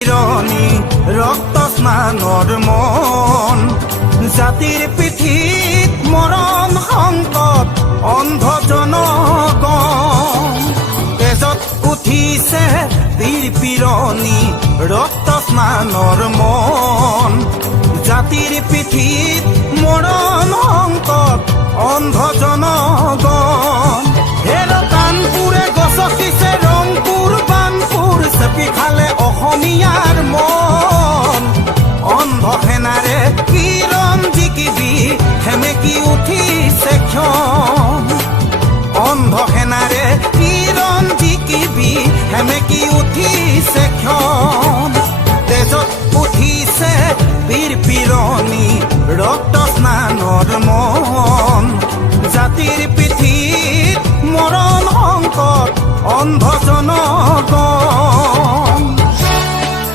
কিৰণী ৰক্ত স্নানৰ মন জাতিৰ পিঠিত মৰম সংকট অন্ধ জনগণ তেজত উঠিছে বীৰ পিৰণী ৰক্ত স্নানৰ মন জাতিৰ পিঠিত মৰম সংকট অন্ধ জনগণ হেৰ কাণপুৰে গছকিছে ৰংপুৰ বানপুৰ চেপি খালে অসমীয়াৰ মন অন্ধ সেনাৰে কিৰণ জিকিবি সেমেকি উঠিছে ক্ষণ অন্ধ সেনাৰে কিৰণ জিকিবি সেমেকি উঠিছে ক্ষণ তেজত উঠিছে বীৰ পিৰণী ৰক্ত স্নানৰ মন জাতিৰ পিঠিত মৰণ সংকট অন্ধ জন